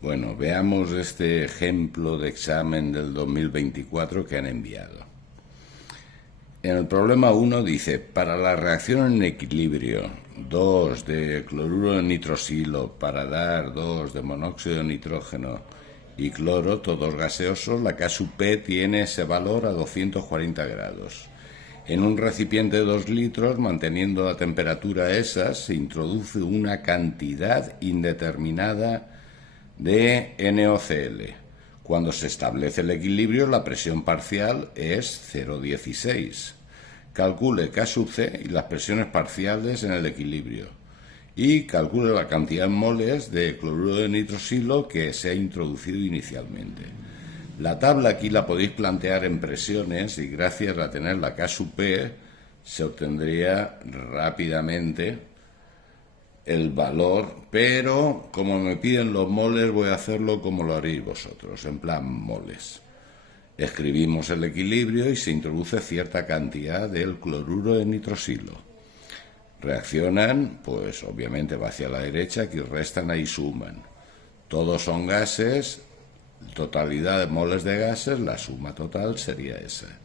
Bueno, veamos este ejemplo de examen del 2024 que han enviado. En el problema 1 dice, para la reacción en equilibrio 2 de cloruro de nitrosilo para dar 2 de monóxido de nitrógeno y cloro, todos gaseosos, la K sub P tiene ese valor a 240 grados. En un recipiente de 2 litros, manteniendo la temperatura esa, se introduce una cantidad indeterminada de NaOCl. Cuando se establece el equilibrio, la presión parcial es 0,16. Calcule K sub C y las presiones parciales en el equilibrio. Y calcule la cantidad en moles de cloruro de nitrosilo que se ha introducido inicialmente. La tabla aquí la podéis plantear en presiones y gracias a tener la K sub P se obtendría rápidamente el valor, pero como me piden los moles voy a hacerlo como lo haréis vosotros, en plan moles. Escribimos el equilibrio y se introduce cierta cantidad del cloruro de nitrosilo. Reaccionan, pues obviamente va hacia la derecha, aquí restan, ahí suman. Todos son gases, totalidad de moles de gases, la suma total sería esa.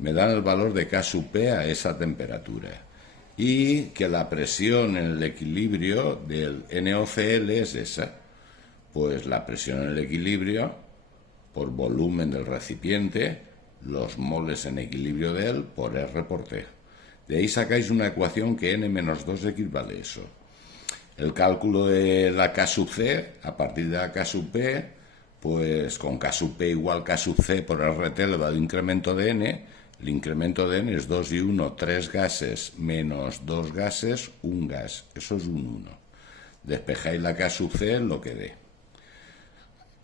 Me dan el valor de K sub P a esa temperatura. Y que la presión en el equilibrio del NaOCl es esa. Pues la presión en el equilibrio por volumen del recipiente, los moles en equilibrio de él, por R por T. De ahí sacáis una ecuación que n-2 equivale a eso. El cálculo de la K sub C, a partir de la K sub P, pues con K sub P igual K sub C por RT elevado al incremento de n, el incremento de n es 2 y 1, 3 gases, menos 2 gases, 1 gas. Eso es un 1. Despejáis la K sub C en lo que dé.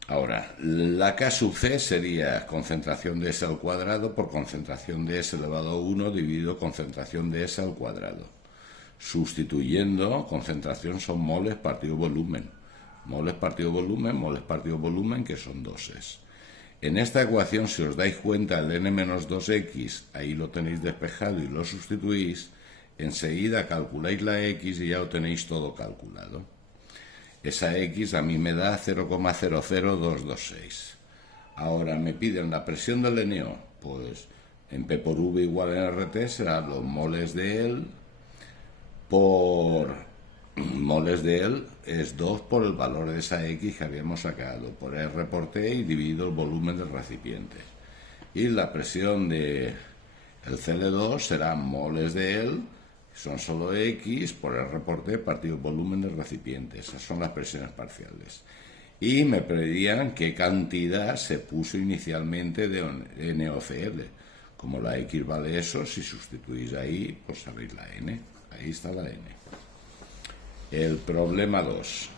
Ahora, la K sub C sería concentración de S al cuadrado por concentración de S elevado a 1 dividido concentración de S al cuadrado. Sustituyendo, concentración son moles partido volumen. Moles partido volumen, que son 2S. En esta ecuación, si os dais cuenta, el n-2x, ahí lo tenéis despejado y lo sustituís, enseguida calculáis la x y ya lo tenéis todo calculado. Esa x a mí me da 0,00226. Ahora me piden la presión del NO, pues en P por V igual en RT será los moles de él por moles de él es 2 por el valor de esa X que habíamos sacado, por R por T y dividido el volumen del recipiente. Y la presión de el Cl2 será moles de él, son solo X por R por T partido el volumen del recipiente. Esas son las presiones parciales. Y me pedían qué cantidad se puso inicialmente de NaOCl. Como la X vale eso, si sustituís ahí, pues sabéis la N. Ahí está la N. El problema 2.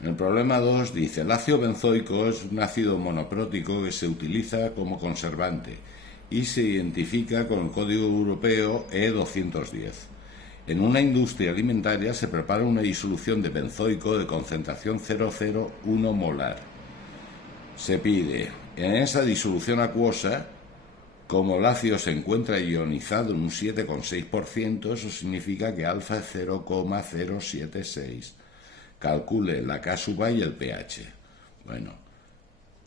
En el problema 2 dice, el ácido benzoico es un ácido monoprótico que se utiliza como conservante y se identifica con el código europeo E210. En una industria alimentaria se prepara una disolución de benzoico de concentración 0,01 molar. Se pide, en esa disolución acuosa, como el ácido se encuentra ionizado en un 7,6%, eso significa que alfa es 0,076. Calcule la K sub A y el pH. Bueno,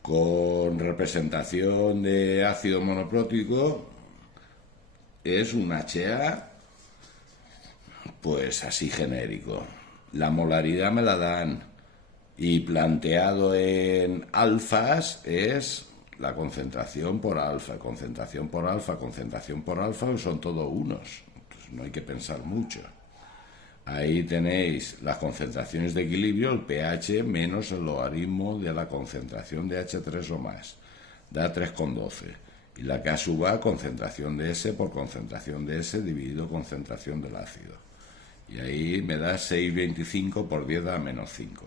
con representación de ácido monoprótico es un HA, pues así genérico. La molaridad me la dan y planteado en alfas es la concentración por alfa, concentración por alfa, concentración por alfa, que son todos unos. Entonces no hay que pensar mucho. Ahí tenéis las concentraciones de equilibrio, el pH menos el logaritmo de la concentración de H3 o más. Da 3,12. Y la K sub A, concentración de S por concentración de S dividido concentración del ácido. Y ahí me da 6,25 por 10 a la menos 5.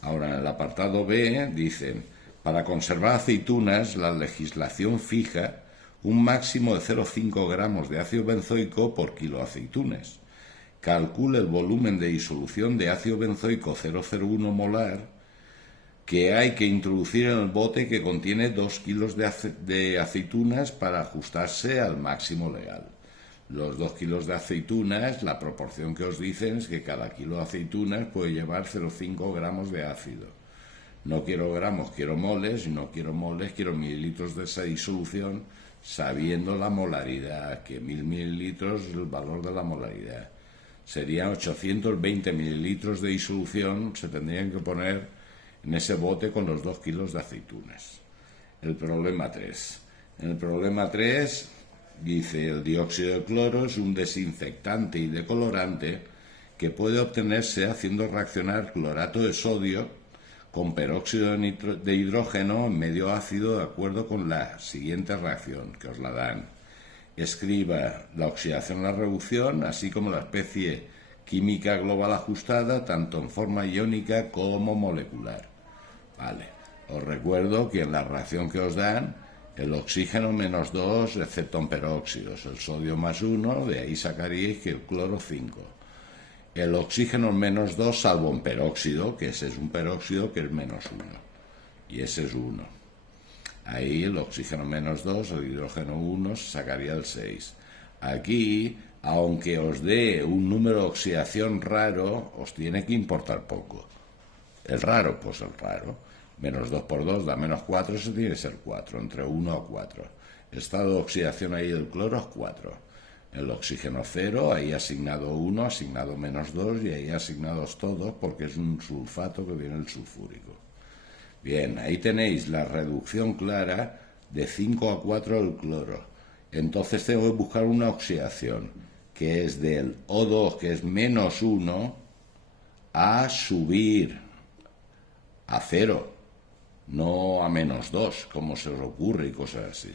Ahora, en el apartado B dicen, para conservar aceitunas, la legislación fija un máximo de 0,5 gramos de ácido benzoico por kilo de aceitunas. Calcule el volumen de disolución de ácido benzoico 0,01 molar que hay que introducir en el bote que contiene 2 kilos de aceitunas para ajustarse al máximo legal. Los 2 kilos de aceitunas, la proporción que os dicen es que cada kilo de aceitunas puede llevar 0,5 gramos de ácido. No quiero gramos, quiero moles, y no quiero moles, quiero mililitros de esa disolución, sabiendo la molaridad, que 1000 mililitros es el valor de la molaridad. Serían 820 mililitros de disolución, se tendrían que poner en ese bote con los 2 kilos de aceitunas. El problema 3. En el problema 3 dice: el dióxido de cloro es un desinfectante y decolorante que puede obtenerse haciendo reaccionar clorato de sodio con peróxido de hidrógeno en medio ácido de acuerdo con la siguiente reacción, que os la dan. Escriba la oxidación, la reducción, así como la especie química global ajustada, tanto en forma iónica como molecular. Vale, os recuerdo que en la reacción que os dan, el oxígeno -2, excepto en peróxidos, el sodio +1, de ahí sacaríais que el cloro 5. El oxígeno -2, salvo en peróxido, que ese es un peróxido que es -1, y ese es 1. Ahí el oxígeno -2, el hidrógeno 1, sacaría el 6. Aquí, aunque os dé un número de oxidación raro, os tiene que importar poco. El raro, pues el raro. -2 por 2 da -4, eso tiene que ser 4, entre 1 o 4. El estado de oxidación ahí del cloro es 4. El oxígeno 0, ahí asignado 1, asignado -2 y ahí asignados todos porque es un sulfato que viene el sulfúrico. Bien, ahí tenéis la reducción clara de 5 a 4 del cloro. Entonces tengo que buscar una oxidación que es del O2, que es -1, a subir a 0, no a -2, como se os ocurre y cosas así.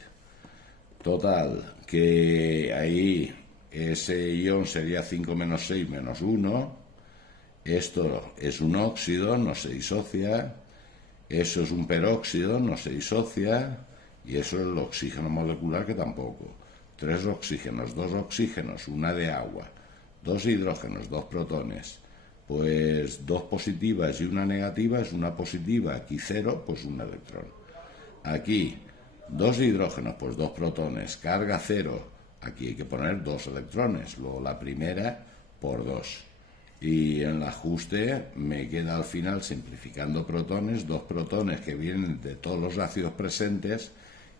Total, que ahí ese ion sería 5 - 6 - 1. Esto es un óxido, no se disocia. Eso es un peróxido, no se disocia. Y eso es el oxígeno molecular, que tampoco. 3 oxígenos, 2 oxígenos, una de agua, 2 hidrógenos, 2 protones. Pues 2 positivas y una negativa es una positiva. Aquí 0, pues un electrón. Aquí 2 hidrógenos, pues 2 protones, carga 0, aquí hay que poner 2 electrones, luego la primera por 2. Y en el ajuste me queda al final, simplificando protones, 2 protones que vienen de todos los ácidos presentes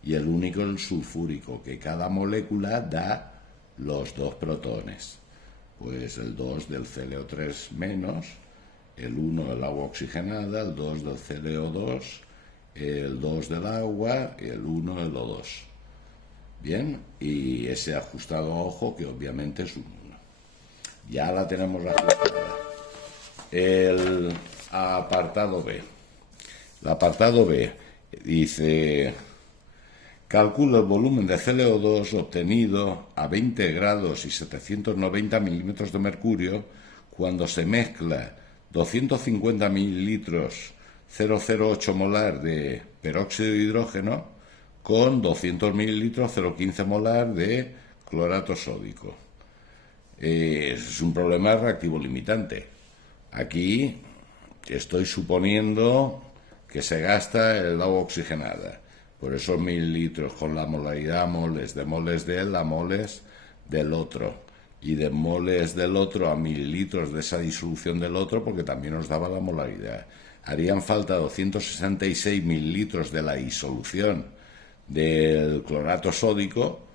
y el único el sulfúrico, que cada molécula da los 2 protones. Pues el 2 del ClO3 menos, el 1 del agua oxigenada, el 2 del ClO2, el 2 del agua y el 1 del O2. Bien, y ese ajustado a ojo, que obviamente es un 1. Ya la tenemos ajustada. El apartado B. El apartado B dice: calcula el volumen de ClO2 obtenido a 20 grados y 790 milímetros de mercurio cuando se mezcla 250 mililitros 0,08 molar de peróxido de hidrógeno con 200 mililitros 0,15 molar de clorato sódico. Es un problema reactivo limitante. Aquí estoy suponiendo que se gasta el agua oxigenada. Por esos mililitros, con la molaridad moles, de moles de él a moles del otro. Y de moles del otro a mililitros de esa disolución del otro, porque también os daba la molaridad. Harían falta 266 mililitros de la disolución del clorato sódico,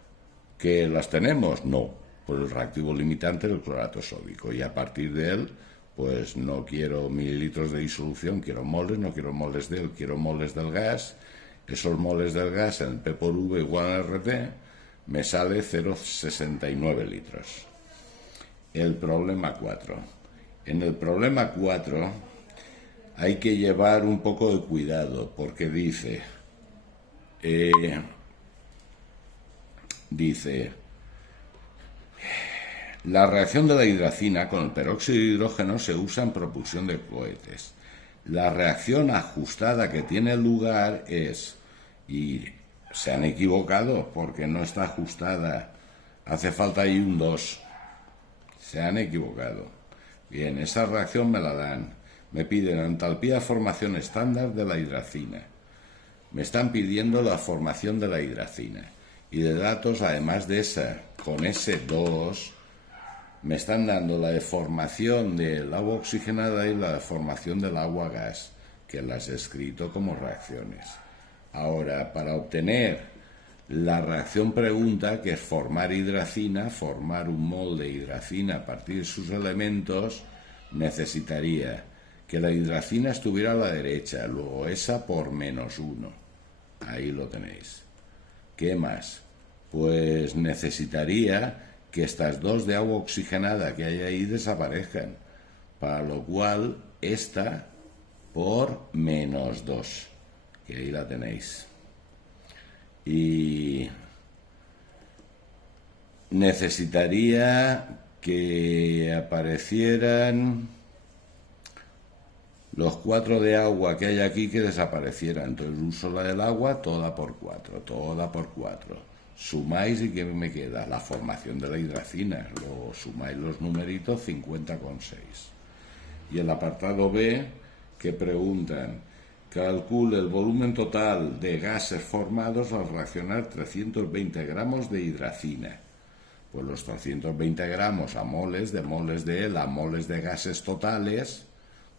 que las tenemos, no, por el reactivo limitante del clorato sódico, y a partir de él, pues no quiero mililitros de disolución, quiero moles, no quiero moles de él, quiero moles del gas. Esos moles del gas en P por V igual a RT, me sale 0,69 litros. El problema 4. En el problema 4 hay que llevar un poco de cuidado, porque dice, la reacción de la hidracina con el peróxido de hidrógeno se usa en propulsión de cohetes. La reacción ajustada que tiene lugar es, y se han equivocado porque no está ajustada, hace falta ahí un 2, se han equivocado. Bien, esa reacción me la dan, me piden entalpía de formación estándar de la hidracina, me están pidiendo la formación de la hidracina, y de datos, además de esa, con ese 2, me están dando la deformación del agua oxigenada y la deformación del agua gas. que las he escrito como reacciones. Ahora, para obtener la reacción pregunta, que es formar hidracina, formar un mol de hidracina a partir de sus elementos, necesitaría que la hidracina estuviera a la derecha, luego esa por -1. Ahí lo tenéis. ¿Qué más? Pues necesitaría que estas dos de agua oxigenada que hay ahí desaparezcan, para lo cual esta por -2, que ahí la tenéis. Y necesitaría que aparecieran los 4 de agua que hay aquí, que desaparecieran. Entonces uso la del agua toda por 4, toda por 4. Sumáis y ¿qué me queda? La formación de la hidracina. Luego sumáis los numeritos, 50,6. Y el apartado B, que preguntan: calcule el volumen total de gases formados al reaccionar 320 gramos de hidracina. Pues los 320 gramos a moles de él a moles de gases totales.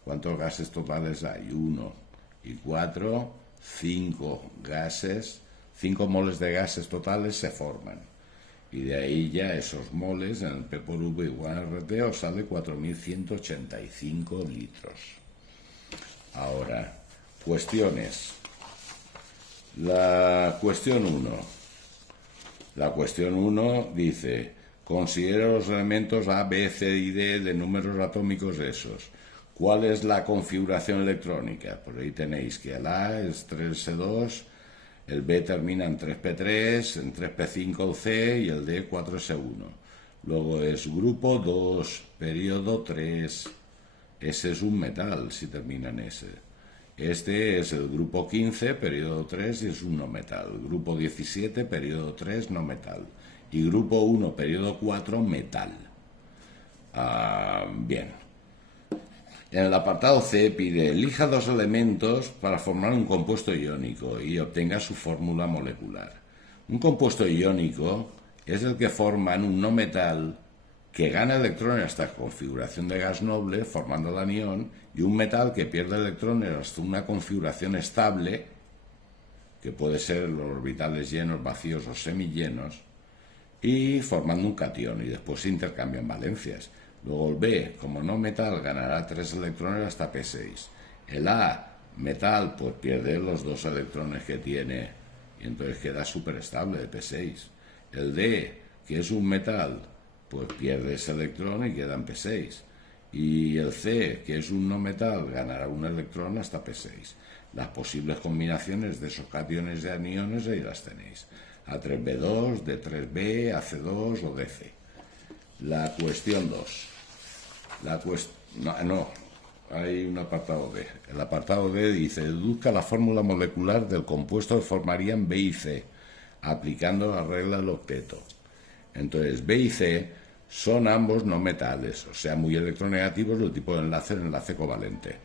¿Cuántos gases totales hay? 1 y 4, 5 gases, 5 moles de gases totales se forman. Y de ahí ya esos moles en el P por V igual a RT os sale 4.185 litros. Ahora, cuestiones. La cuestión 1. La cuestión 1 dice: considera los elementos A, B, C y D de números atómicos esos. ¿Cuál es la configuración electrónica? Por ahí tenéis que el A es 3S2, el B termina en 3P3, en 3P5 el C y el D 4S1. Luego es grupo 2, periodo 3. Ese es un metal si termina en S. Este es el grupo 15, periodo 3, y es un no metal. Grupo 17, periodo 3, no metal. Y grupo 1, periodo 4, metal. Bien. En el apartado C pide: elija 2 elementos para formar un compuesto iónico y obtenga su fórmula molecular. Un compuesto iónico es el que forman un no metal que gana electrones hasta configuración de gas noble, formando el anión, y un metal que pierde electrones hasta una configuración estable, que puede ser los orbitales llenos, vacíos o semillenos, y formando un catión, y después se intercambian valencias. Luego el B, como no metal, ganará 3 electrones hasta P6. El A, metal, pues pierde los 2 electrones que tiene y entonces queda súper estable de P6. El D, que es un metal, pues pierde ese electrón y queda en P6. Y el C, que es un no metal, ganará un electrón hasta P6. Las posibles combinaciones de esos cationes de aniones ahí las tenéis: A3B2, D3B, AC2 o DC. La cuestión 2. Hay un apartado B. El apartado B dice: deduzca la fórmula molecular del compuesto que formarían B y C, aplicando la regla del octeto. Entonces, B y C son ambos no metales, o sea, muy electronegativos del tipo de enlace covalente.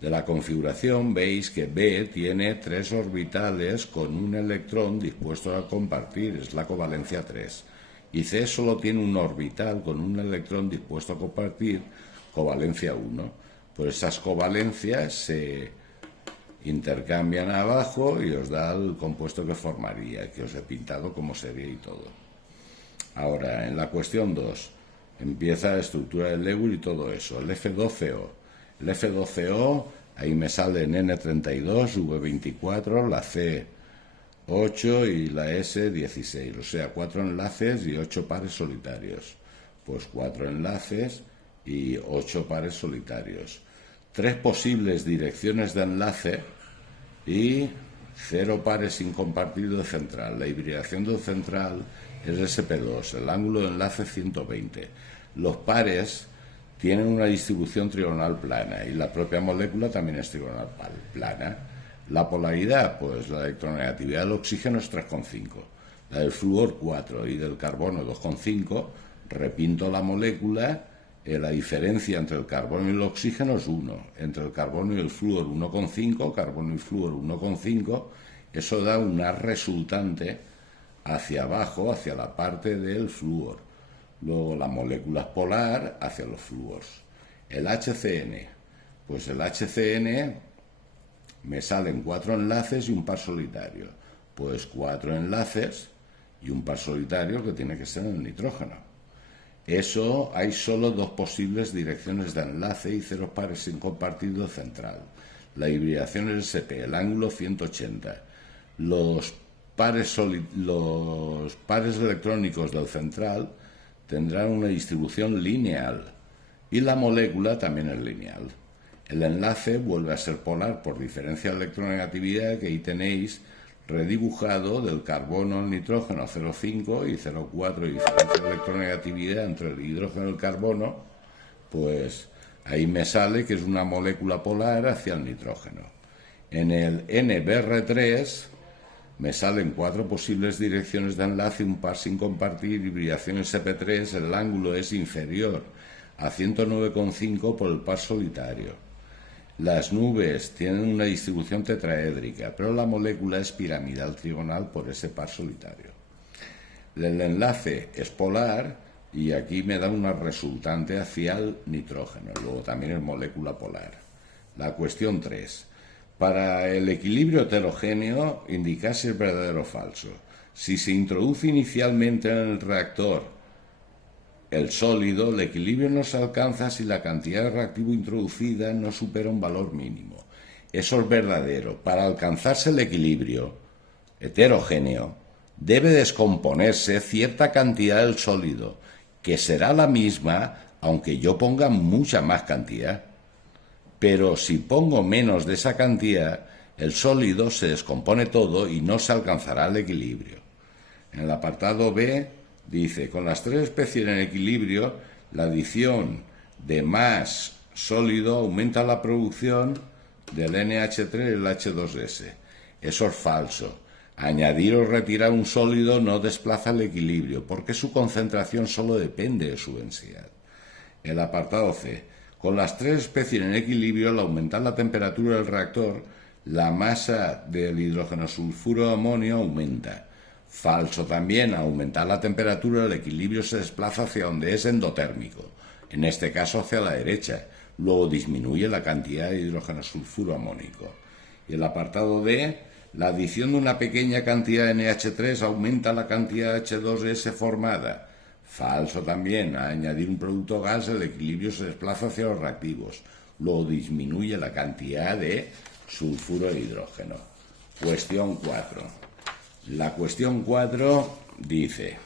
De la configuración veis que B tiene 3 orbitales con un electrón dispuesto a compartir, es la covalencia 3. Y C solo tiene un orbital con un electrón dispuesto a compartir, covalencia 1. Pues esas covalencias se intercambian abajo y os da el compuesto que formaría, que os he pintado como sería y todo. Ahora, en la cuestión 2, empieza la estructura del Lewis y todo eso. El F12O. El F12O, ahí me sale en N32, V24, la C 8 y la S 16, o sea, 4 enlaces y 8 pares solitarios. Pues 4 enlaces y 8 pares solitarios. 3 posibles direcciones de enlace y 0 pares sin compartir del central. La hibridación del central es SP2, el ángulo de enlace 120. Los pares tienen una distribución trigonal plana y la propia molécula también es trigonal plana. La polaridad, pues la electronegatividad del oxígeno es 3,5, la del flúor 4 y del carbono 2,5. Repinto la molécula, la diferencia entre el carbono y el oxígeno es 1, entre el carbono y el flúor 1,5, carbono y flúor 1,5, eso da una resultante hacia abajo, hacia la parte del flúor. Luego la molécula es polar hacia los flúors. El HCN, pues el HCN Me salen 4 enlaces y un par solitario. Pues 4 enlaces y un par solitario que tiene que ser el nitrógeno. Eso, hay solo 2 posibles direcciones de enlace y 0 pares sin compartido central. La hibridación es SP, el ángulo 180. Los pares electrónicos del central tendrán una distribución lineal y la molécula también es lineal. El enlace vuelve a ser polar por diferencia de electronegatividad, que ahí tenéis redibujado del carbono al nitrógeno 0,5 y 0,4 diferencia de electronegatividad entre el hidrógeno y el carbono. Pues ahí me sale que es una molécula polar hacia el nitrógeno. En el NBr3 me salen 4 posibles direcciones de enlace, un par sin compartir, hibridación SP3, el ángulo es inferior a 109,5 por el par solitario. Las nubes tienen una distribución tetraédrica, pero la molécula es piramidal trigonal por ese par solitario. El enlace es polar y aquí me da una resultante hacia el nitrógeno, luego también es molécula polar. La cuestión 3. Para el equilibrio heterogéneo, indicar si es verdadero o falso. Si se introduce inicialmente en el reactor el sólido, el equilibrio no se alcanza si la cantidad de reactivo introducida no supera un valor mínimo. Eso es verdadero. Para alcanzarse el equilibrio heterogéneo, debe descomponerse cierta cantidad del sólido, que será la misma aunque yo ponga mucha más cantidad. Pero si pongo menos de esa cantidad, el sólido se descompone todo y no se alcanzará el equilibrio. En el apartado B dice, con las 3 especies en equilibrio, la adición de más sólido aumenta la producción del NH3 y el H2S. Eso es falso. Añadir o retirar un sólido no desplaza el equilibrio, porque su concentración solo depende de su densidad. El apartado C. Con las 3 especies en equilibrio, al aumentar la temperatura del reactor, la masa del hidrógeno sulfuro de amonio aumenta. Falso también, al aumentar la temperatura el equilibrio se desplaza hacia donde es endotérmico, en este caso hacia la derecha, luego disminuye la cantidad de hidrógeno sulfuro amónico. Y el apartado D, la adición de una pequeña cantidad de NH3 aumenta la cantidad de H2S formada. Falso también, al añadir un producto gas el equilibrio se desplaza hacia los reactivos, luego disminuye la cantidad de sulfuro de hidrógeno. Cuestión 4. La cuestión 4 dice,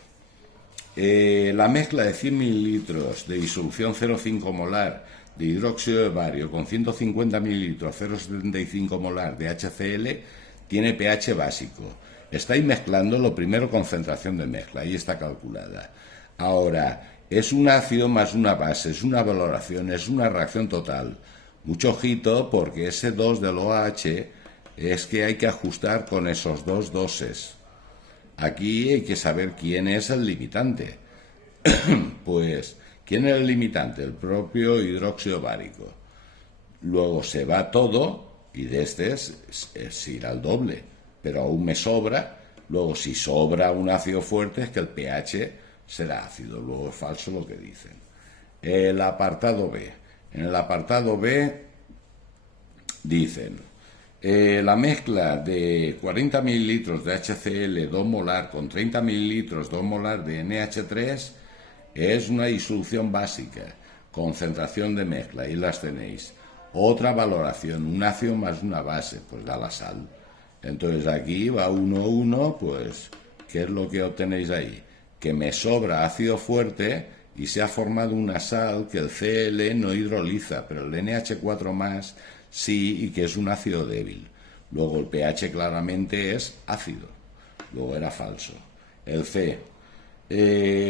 la mezcla de 100 mililitros de disolución 0,5 molar de hidróxido de bario con 150 mililitros 0,75 molar de HCl tiene pH básico. Estáis mezclando, lo primero, concentración de mezcla, ahí está calculada. Ahora, es un ácido más una base, es una valoración, es una reacción total. Mucho ojito, porque ese 2 del OH es que hay que ajustar con esos 2 doses. Aquí hay que saber quién es el limitante. Pues, ¿quién es el limitante? El propio hidróxido bárico. Luego se va todo y de este se irá al doble, pero aún me sobra. Luego, si sobra un ácido fuerte, es que el pH será ácido. Luego es falso lo que dicen. El apartado B. En el apartado B dicen, la mezcla de 40 mililitros de HCl 2 molar con 30 mililitros 2 molar de NH3 es una disolución básica, concentración de mezcla, ahí las tenéis. Otra valoración, un ácido más una base, pues da la sal. Entonces aquí va 1,1, pues, ¿qué es lo que obtenéis ahí? Que me sobra ácido fuerte y se ha formado una sal que el Cl no hidroliza, pero el NH4 más sí, y que es un ácido débil. Luego el pH claramente es ácido, luego era falso. El C,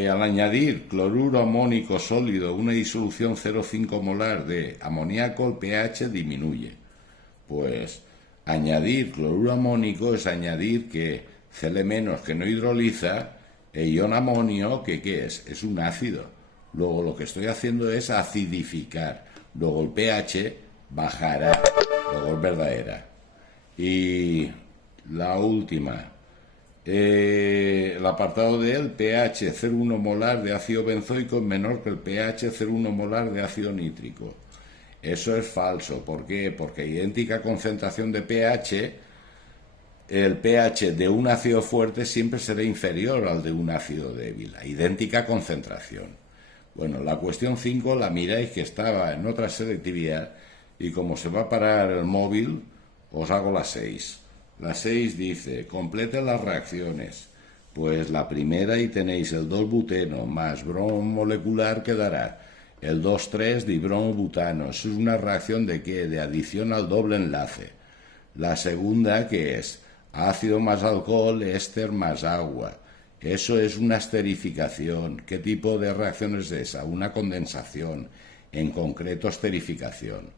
al añadir cloruro amónico sólido, una disolución 0,5 molar de amoníaco, el pH disminuye. Pues añadir cloruro amónico es añadir que Cl- que no hidroliza, e ion amonio, que ¿qué es? Es un ácido. Luego lo que estoy haciendo es acidificar. Luego el pH bajará, luego es verdadera. Y la última, el apartado de el pH 0,1 molar de ácido benzoico es menor que el pH 0,1 molar de ácido nítrico. Eso es falso. ¿Por qué? Porque idéntica concentración de pH, el pH de un ácido fuerte siempre será inferior al de un ácido débil, a idéntica concentración. Bueno, la cuestión 5 la miráis que estaba en otra selectividad y como se va a parar el móvil, os hago la 6. La 6 dice, complete las reacciones. Pues la primera y tenéis el 2-buteno más bromo molecular que dará el 2,3-dibromo-butano. Eso es una reacción de ¿qué? De adición al doble enlace. La segunda, que es ácido más alcohol, éster más agua. Eso es una esterificación. ¿Qué tipo de reacción es esa? Una condensación, en concreto esterificación.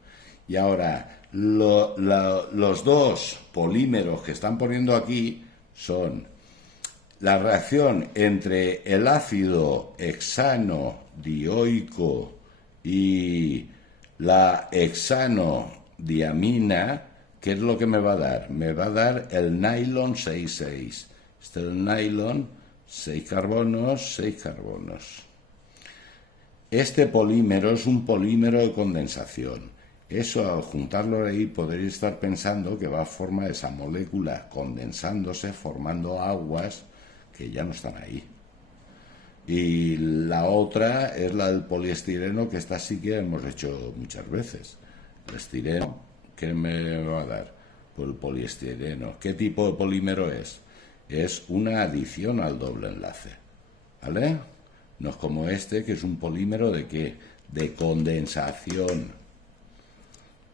Y ahora, los dos polímeros que están poniendo aquí son la reacción entre el ácido hexano-dioico y la hexanodiamina. ¿Qué es lo que me va a dar? Me va a dar el nylon 6,6. Este es el nylon, 6 carbonos, 6 carbonos. Este polímero es un polímero de condensación. Eso, al juntarlo ahí, podréis estar pensando que va a formar esa molécula condensándose, formando aguas que ya no están ahí. Y la otra es la del poliestireno, que esta sí que hemos hecho muchas veces. El estireno, ¿qué me va a dar? Pues el poliestireno. ¿Qué tipo de polímero es? Es una adición al doble enlace. ¿Vale? No es como este, que es un polímero de ¿qué? De condensación.